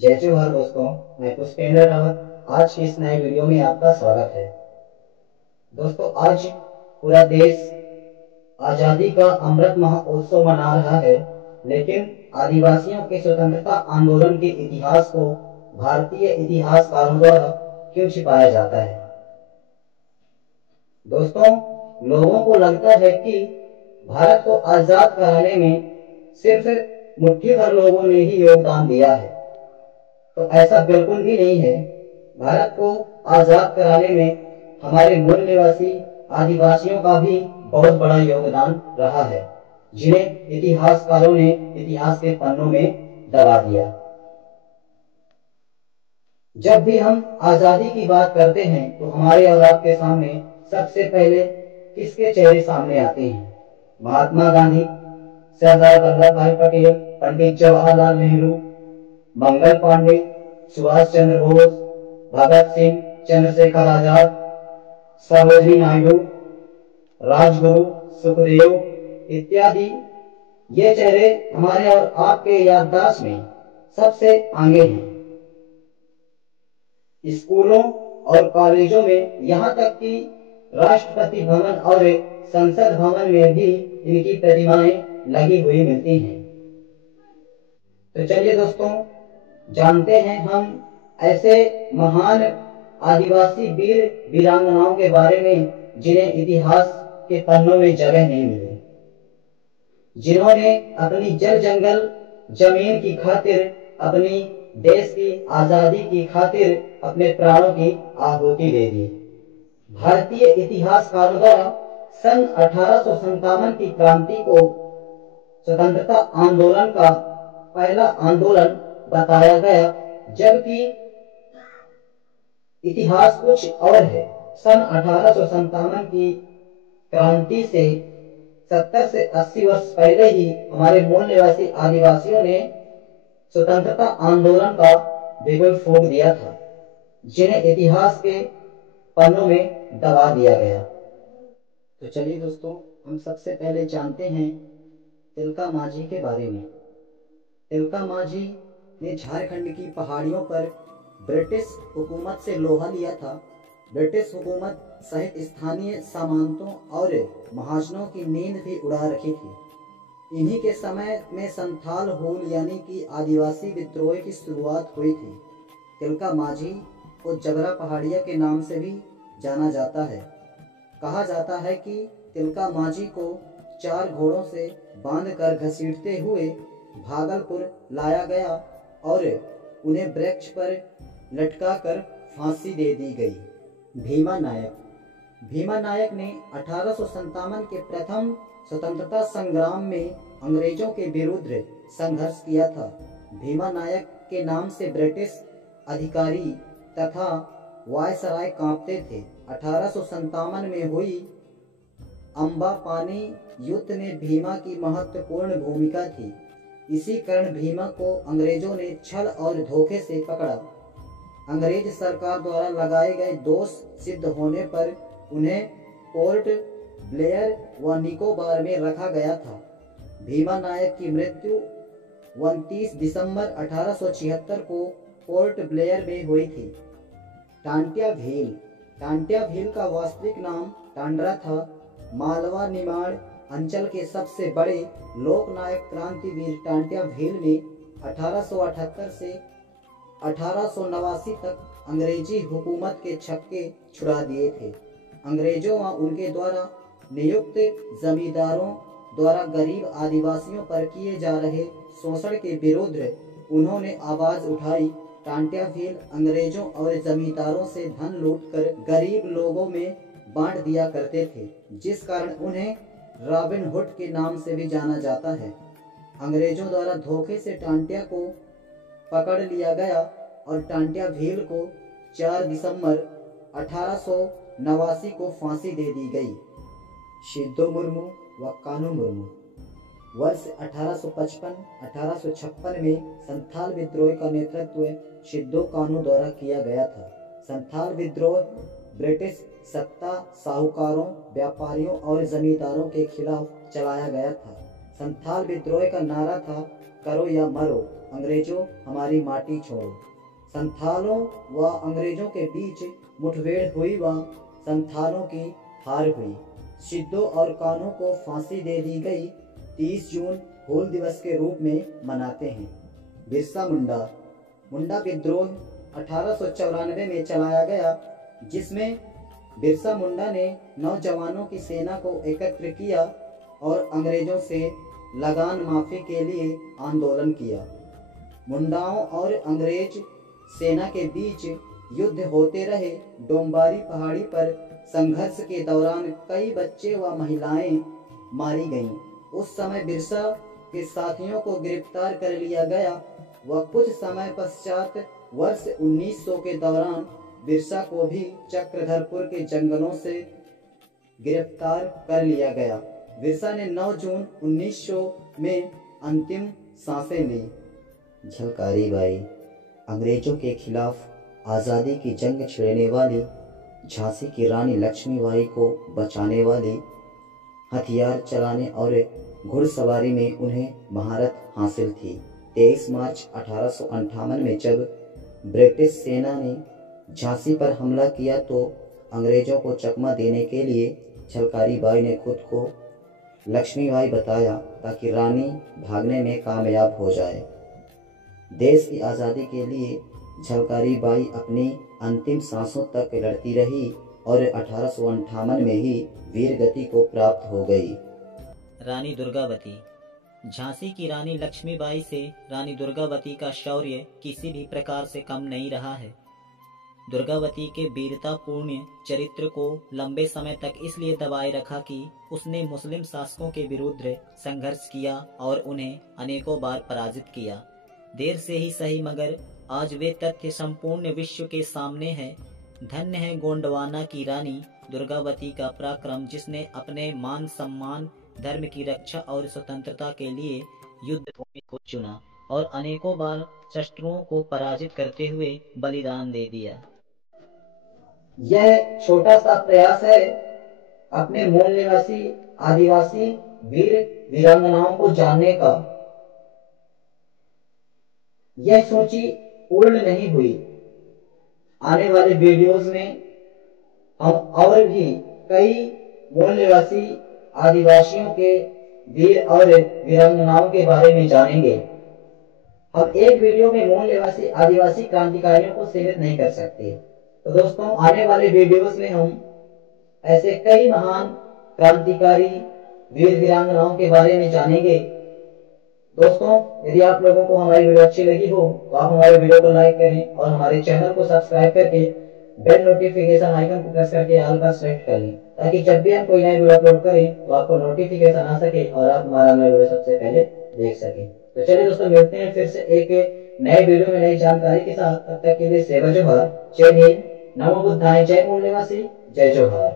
जय जोहार दोस्तों, मैं पुष्पेंद्र रावत। आज की इस नए वीडियो में आपका स्वागत है। दोस्तों, आज पूरा देश आजादी का अमृत महोत्सव मना रहा है, लेकिन आदिवासियों के स्वतंत्रता आंदोलन के इतिहास को भारतीय इतिहासकारों द्वारा क्यों छिपाया जाता है? दोस्तों, लोगों को लगता है कि भारत को आजाद कराने में सिर्फ मुट्ठी भर लोगों ने ही योगदान दिया है, तो ऐसा बिल्कुल भी नहीं है। भारत को आजाद कराने में हमारे मूल निवासी आदिवासियों का भी बहुत बड़ा योगदान रहा है, जिन्हें इतिहासकारों ने इतिहास के पन्नों में दबा दिया। जब भी हम आजादी की बात करते हैं तो हमारे और आपके सामने सबसे पहले किसके चेहरे सामने आते हैं? महात्मा गांधी, सरदार वल्लभ भाई पटेल, पंडित जवाहरलाल नेहरू, मंगल पांडे, सुभाष चंद्र बोस, भगत सिंह, चंद्रशेखर आजाद, सरोजिनी नायडू, राजगुरु, सुखदेव इत्यादि। ये चेहरे हमारे और आपके याददाश्त में सबसे आगे हैं। स्कूलों और कॉलेजों में, यहाँ तक कि राष्ट्रपति भवन और संसद भवन में भी इनकी प्रतिमाएं लगी हुई मिलती हैं। तो चलिए दोस्तों, जानते हैं हम ऐसे महान आदिवासी वीर वीरांगनाओं के बारे में जिन्हें इतिहास के पन्नों में जगह नहीं मिली, जिन्होंने अपनी जल जंगल जमीन की खातिर, अपनी देश की आजादी की खातिर अपने प्राणों की आहुति दे दी। भारतीय इतिहासकारों द्वारा सन 1857 की क्रांति को स्वतंत्रता आंदोलन का पहला आंदोलन बताया गया, जबकि इतिहास कुछ और है। सन 1857 की क्रांति से 70 से 80 वर्ष पहले ही हमारे मूल निवासी आदिवासियों ने स्वतंत्रता आंदोलन का बिगुल फूंक दिया था, जिन्हें इतिहास के पन्नों में दबा दिया गया। तो चलिए दोस्तों, हम सबसे पहले जानते हैं तिलका मांझी के बारे में। तिलका मांझी ने झारखंड की पहाड़ियों पर ब्रिटिश हुकूमत से लोहा लिया था। ब्रिटिश हुकूमत सहित स्थानीय सामंतों और महाजनों की नींद भी उड़ा रखी थी। इन्हीं के समय में संथाल होल यानी कि आदिवासी विद्रोह की शुरुआत हुई थी। तिलका मांझी को जबरा पहाड़िया के नाम से भी जाना जाता है। कहा जाता है कि तिलका मांझी को 4 घोड़ों से बांधकर घसीटते हुए भागलपुर लाया गया और उन्हें वृक्ष पर लटकाकर फांसी दे दी गई। भीमा नायक ने 1857 के प्रथम स्वतंत्रता संग्राम में अंग्रेजों के विरुद्ध संघर्ष किया था। भीमा नायक के नाम से ब्रिटिश अधिकारी तथा वायसराय कांपते थे। 1857 में हुई अम्बापानी युद्ध में भीमा की महत्वपूर्ण भूमिका थी। इसी कारण भीमा को अंग्रेजों ने छल और धोखे से पकड़ा। अंग्रेज सरकार द्वारा लगाए गए दोष सिद्ध होने पर उन्हें पोर्ट ब्लेयर व निकोबार में रखा गया था। भीमा नायक की मृत्यु 29 दिसंबर 1876 को पोर्ट ब्लेयर में हुई थी। टांट्या भील का वास्तविक नाम टांड्रा था। मालवा निमाड़ अंचल के सबसे बड़े लोकनायक क्रांतिवीर टांट्या भील ने 1878 से 1889 तक अंग्रेजी हुकूमत के छक्के छुड़ा दिए थे। अंग्रेजों व उनके द्वारा नियुक्त जमींदारों द्वारा गरीब आदिवासियों पर किए जा रहे शोषण के विरुद्ध उन्होंने आवाज उठाई। टांट्या भील अंग्रेजों और जमींदारों से धन लूटकर गरीब लोगों में बांट दिया करते थे, जिस कारण उन्हें रॉबिन हुड के नाम से भी जाना जाता है। अंग्रेजों द्वारा धोखे से टांट्या को पकड़ लिया गया और टांट्या भील को 4 दिसंबर 1889 को फांसी दे दी गई। सिद्धो मुर्मू व कानू मुर्मू वर्ष 1855-1856 में संथाल विद्रोह का नेतृत्व सिद्धो कानू द्वारा किया गया था। संथाल विद्रोह ब्रिटिश सत्ता साहूकारों, व्यापारियों और जमींदारों के खिलाफ चलाया गया था। संथाल विद्रोह का नारा था करो या मरो, अंग्रेजों हमारी माटी छोड़ो। संथालों व अंग्रेजों के बीच मुठभेड़ हुई व संथालों की हार हुई। सिद्धों और कानों को फांसी दे दी गई। 30 जून हूल दिवस के रूप में मनाते हैं। बिरसा मुंडा विद्रोह 1894 में चलाया गया, जिसमें बिरसा मुंडा ने नौजवानों की सेना को एकत्र किया और अंग्रेजों से लगान माफी के लिए आंदोलन किया। मुंडाओं और अंग्रेज सेना के बीच युद्ध होते रहे। डोंबारी पहाड़ी पर संघर्ष के दौरान कई बच्चे व महिलाएं मारी गईं। उस समय बिरसा के साथियों को गिरफ्तार कर लिया गया व कुछ समय पश्चात वर्ष 1900 के दौरान बिरसा को भी चक्रधरपुर के जंगलों से गिरफ्तार कर लिया गया। बिरसा ने 9 जून 1900 में अंतिम सांसें ली। झलकारी बाई अंग्रेजों के खिलाफ आज़ादी की जंग छेड़ने वाली, झांसी की रानी लक्ष्मीबाई को बचाने वाली, हथियार चलाने और घुड़सवारी में उन्हें महारत हासिल थी। 23 मार्च 1858 में जब ब्रिटिश सेना ने झांसी पर हमला किया तो अंग्रेजों को चकमा देने के लिए झलकारी बाई ने खुद को लक्ष्मीबाई बताया ताकि रानी भागने में कामयाब हो जाए। देश की आज़ादी के लिए झलकारी बाई अपनी अंतिम सांसों तक लड़ती रही और 1858 में ही वीर गति को प्राप्त हो गई। रानी दुर्गावती। झांसी की रानी लक्ष्मीबाई से रानी दुर्गावती का शौर्य किसी भी प्रकार से कम नहीं रहा है। दुर्गावती के वीरतापूर्ण चरित्र को लंबे समय तक इसलिए दबाए रखा कि उसने मुस्लिम शासकों के विरुद्ध संघर्ष किया और उन्हें अनेकों बार पराजित किया। देर से ही सही मगर आज वे तथ्य संपूर्ण विश्व के सामने है। धन्य है गोंडवाना की रानी दुर्गावती का पराक्रम, जिसने अपने मान सम्मान, धर्म की रक्षा और स्वतंत्रता के लिए युद्ध भूमि को चुना और अनेकों बार शत्रुओं को पराजित करते हुए बलिदान दे दिया। यह छोटा सा प्रयास है अपने मूल निवासी आदिवासी वीर वीरांगनाओं को जानने का। यह सूची पूर्ण नहीं हुई। आने वाले वीडियोस में हम और भी कई मूल निवासी आदिवासियों के वीर और वीरांगनाओं के बारे में जानेंगे। हम एक वीडियो में मूल निवासी आदिवासी क्रांतिकारियों को सीमित नहीं कर सकते। तो दोस्तों, आने वाले वीडियोस में हम ऐसे कई महान क्रांतिकारी वीर वीरांगनाओं के बारे में जानेंगे। दोस्तों, यदि आप लोगों को हमारी वीडियो अच्छी लगी हो तो आप हमारे वीडियो को लाइक करें और हमारे चैनल को सब्सक्राइब करके बेल नोटिफिकेशन आइकन को प्रेस करके ऑल पर सेलेक्ट कर लें, ताकि जब भी हम कोई नई वीडियो अपलोड करें तो आपको नोटिफिकेशन आ सके और आप हमारा नया वीडियो सबसे पहले देख सकें। तो चलिए दोस्तों, मिलते हैं फिर से एक नए वीडियो में नई जानकारी के साथ। तब तक के लिए सेवा जोहार, जय हिंद, नमो बुद्धाय, जय मूल निवासी, जय जोहार।